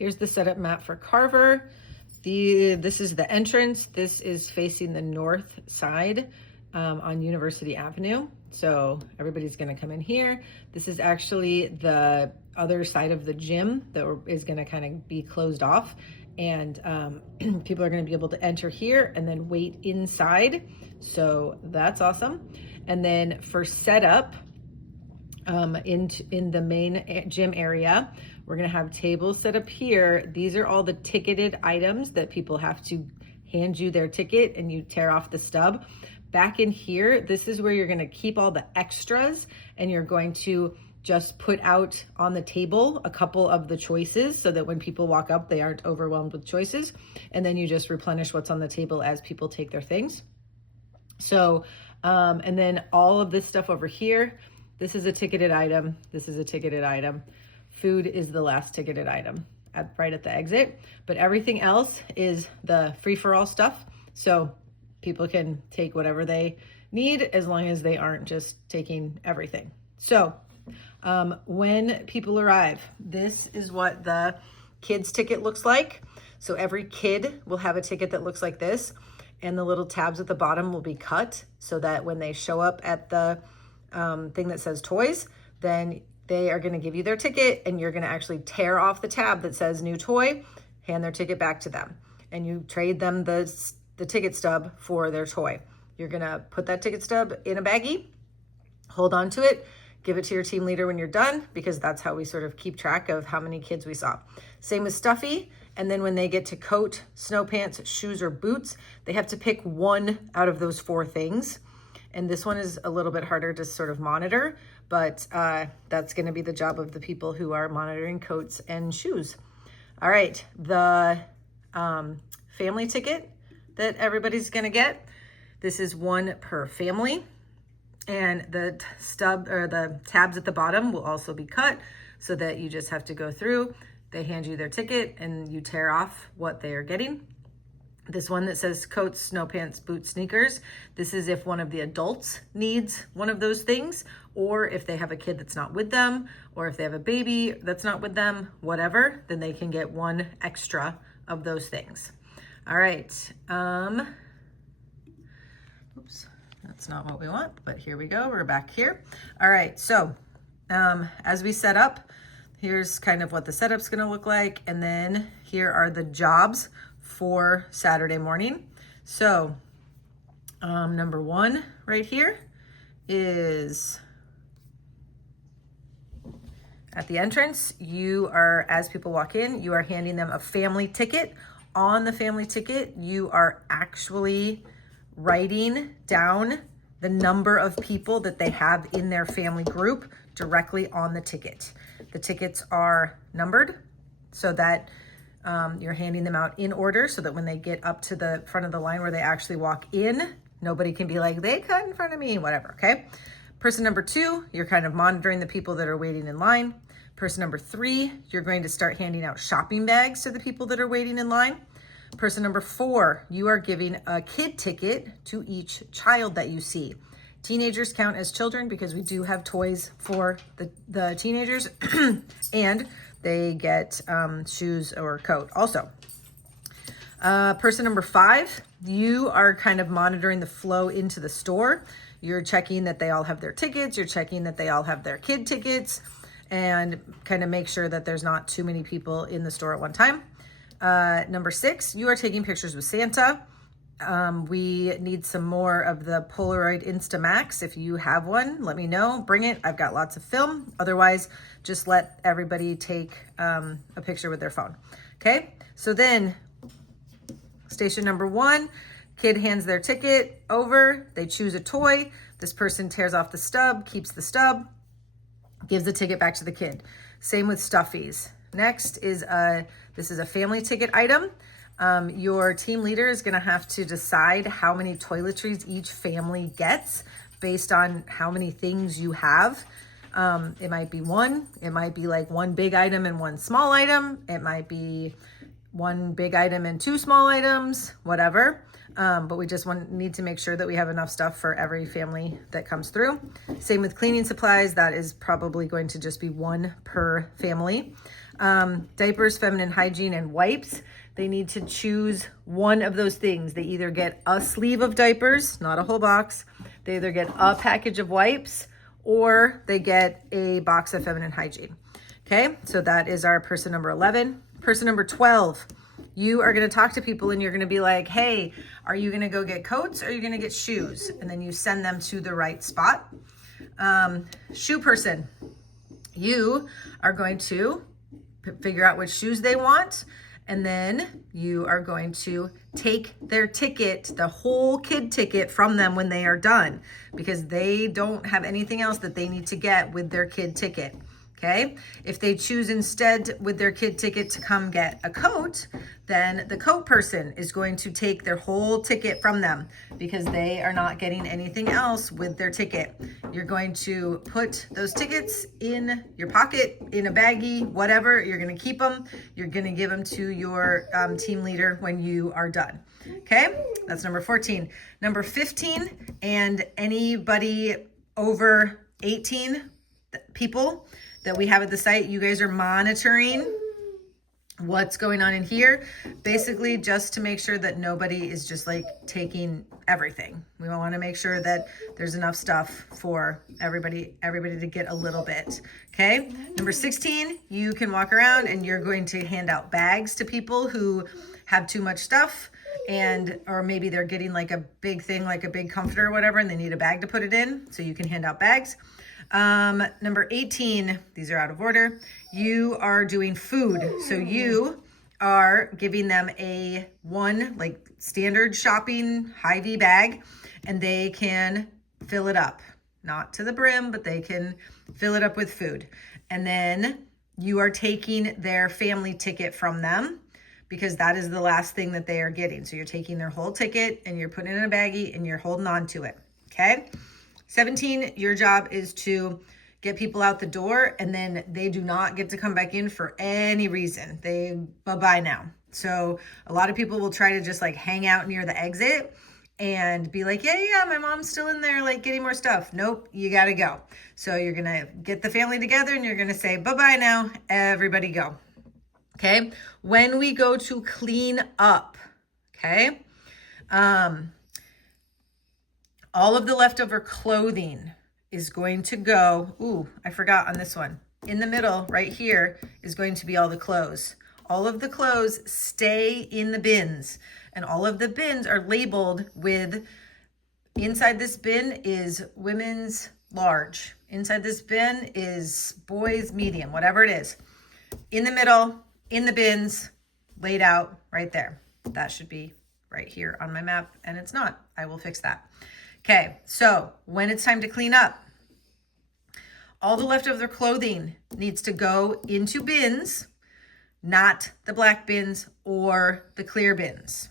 Here's the setup map for Carver. This is the entrance. This is facing the north side on University Avenue. So everybody's gonna come in here. This is actually the other side of the gym that is gonna kind of be closed off. And people are gonna be able to enter here and then wait inside. So that's awesome. And then for setup, in the main gym area, we're gonna have tables set up here. These are all the ticketed items that people have to hand you their ticket and you tear off the stub. Back in here, this is where you're gonna keep all the extras and you're going to just put out on the table a couple of the choices so that when people walk up, they aren't overwhelmed with choices. And then you just replenish what's on the table as people take their things. So, and then all of this stuff over here, this is a ticketed item. This is a ticketed item. Food is the last ticketed item right at the exit, but everything else is the free-for-all stuff. So people can take whatever they need as long as they aren't just taking everything. So when people arrive, this is what the kids ticket looks like. So every kid will have a ticket that looks like this, and the little tabs at the bottom will be cut so that when they show up at the thing that says toys, then they are going to give you their ticket and you're going to actually tear off the tab that says new toy, hand their ticket back to them, and you trade them the ticket stub for their toy. You're going to put that ticket stub in a baggie, hold on to it, give it to your team leader when you're done, because that's how we sort of keep track of how many kids we saw. Same with Stuffy. And then when they get to coat, snow pants, shoes, or boots, they have to pick one out of those 4 things. And this one is a little bit harder to sort of monitor, but that's going to be the job of the people who are monitoring coats and shoes. All right, the family ticket that everybody's going to get, this is 1 per family. And the stub or the tabs at the bottom will also be cut so that you just have to go through. They hand you their ticket and you tear off what they are getting. This one that says coats, snow pants, boots, sneakers. This is if one of the adults needs one of those things, or if they have a kid that's not with them, or if they have a baby that's not with them, whatever, then they can get 1 extra of those things. All right. Oops, that's not what we want, but here we go. We're back here. All right. So as we set up, here's kind of what the setup's going to look like. And then here are the jobs for Saturday morning. So number 1 right here is at the entrance. You are, as people walk in, you are handing them a family ticket. On the family ticket, you are actually writing down the number of people that they have in their family group directly on the ticket. The tickets are numbered so that you're handing them out in order so that when they get up to the front of the line where they actually walk in, nobody can be like, they cut in front of me, whatever, okay? Person number 2, you're kind of monitoring the people that are waiting in line. Person number 3, you're going to start handing out shopping bags to the people that are waiting in line. Person number 4, you are giving a kid ticket to each child that you see. Teenagers count as children because we do have toys for the teenagers and they get shoes or coat also. Person number 5, you are kind of monitoring the flow into the store. You're checking that they all have their tickets. You're checking that they all have their kid tickets and kind of make sure that there's not too many people in the store at one time. Number 6, you are taking pictures with Santa. We need some more of the Polaroid Instamax. If you have one, let me know. Bring it. I've got lots of film. Otherwise, just let everybody take a picture with their phone. Okay, so then station number 1, kid hands their ticket over. They choose a toy. This person tears off the stub, keeps the stub, gives the ticket back to the kid. Same with Stuffies. Next is this is a family ticket item. Your team leader is going to have to decide how many toiletries each family gets based on how many things you have. It might be 1. It might be like 1 big item and 1 small item. It might be 1 big item and 2 small items, whatever. But we just need to make sure that we have enough stuff for every family that comes through. Same with cleaning supplies. That is probably going to just be 1 per family. diapers, feminine hygiene, and wipes. They need to choose one of those things. They either get a sleeve of diapers, not a whole box. They either get a package of wipes, or they get a box of feminine hygiene. Okay, so that is our person number 11. Person number 12, you are going to talk to people and you're going to be like, hey, are you going to go get coats or are you going to get shoes? And then you send them to the right spot. Shoe person, you are going to figure out which shoes they want. And then you are going to take their ticket, the whole kid ticket, from them when they are done, because they don't have anything else that they need to get with their kid ticket. Okay, if they choose instead with their kid ticket to come get a coat, then the coat person is going to take their whole ticket from them because they are not getting anything else with their ticket. You're going to put those tickets in your pocket, in a baggie, whatever. You're going to keep them. You're going to give them to your team leader when you are done. Okay, that's number 14. Number 15, and anybody over 18 people that we have at the site, you guys are monitoring what's going on in here, basically just to make sure that nobody is just like taking everything. We want to make sure that there's enough stuff for everybody to get a little bit. Okay, number 16, you can walk around and you're going to hand out bags to people who have too much stuff, and or maybe they're getting like a big thing, like a big comforter or whatever, and they need a bag to put it in, so you can hand out bags. Number 18, these are out of order. You are doing food. So you are giving them a one like standard shopping Hy-Vee bag, and they can fill it up, not to the brim, but they can fill it up with food. And then you are taking their family ticket from them, because that is the last thing that they are getting. So you're taking their whole ticket and you're putting it in a baggie and you're holding on to it. Okay. 17, your job is to get people out the door, and then they do not get to come back in for any reason. They bye-bye now. So a lot of people will try to just like hang out near the exit and be like, yeah, my mom's still in there, like getting more stuff. Nope, you got to go. So you're going to get the family together and you're going to say, bye-bye now, everybody go. Okay. When we go to clean up, okay, all of the leftover clothing is going to go, ooh, I forgot on this one. In the middle right here is going to be all the clothes. All of the clothes stay in the bins, and all of the bins are labeled with, inside this bin is women's large. Inside this bin is boys medium, whatever it is. In the middle, in the bins, laid out right there. That should be right here on my map, and it's not. I will fix that. Okay, so when it's time to clean up, all the leftover clothing needs to go into bins, not the black bins or the clear bins.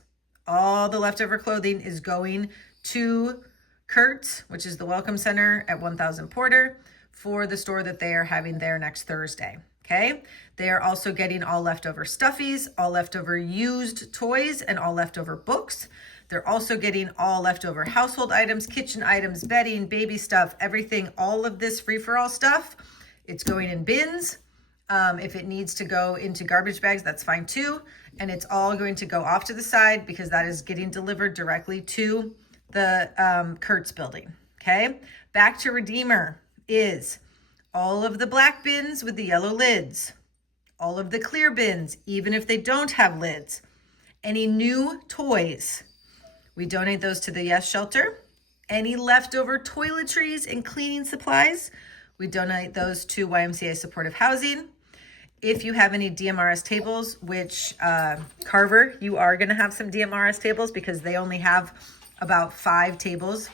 All the leftover clothing is going to Kurt's, which is the Welcome Center at 1000 Porter, for the store that they are having there next Thursday. Okay, they are also getting all leftover stuffies, all leftover used toys, and all leftover books. They're also getting all leftover household items, kitchen items, bedding, baby stuff, everything, all of this free-for-all stuff. It's going in bins. If it needs to go into garbage bags, that's fine too. And it's all going to go off to the side because that is getting delivered directly to the Kurtz building. Okay, back to Redeemer is all of the black bins with the yellow lids, all of the clear bins, even if they don't have lids. Any new toys, we donate those to the Yes Shelter. Any leftover toiletries and cleaning supplies, we donate those to YMCA Supportive Housing. If you have any DMRS tables, which Carver, you are going to have some DMRS tables because they only have about 5 tables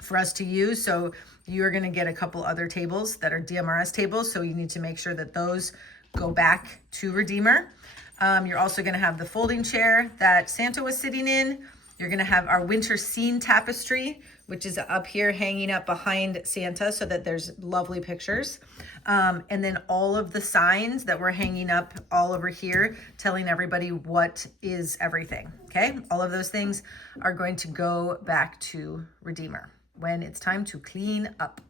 for us to use. So you're going to get a couple other tables that are DMRS tables. So you need to make sure that those go back to Redeemer. You're also going to have the folding chair that Santa was sitting in. You're going to have our winter scene tapestry, which is up here hanging up behind Santa so that there's lovely pictures. And then all of the signs that we're hanging up all over here telling everybody what is everything. Okay, all of those things are going to go back to Redeemer when it's time to clean up.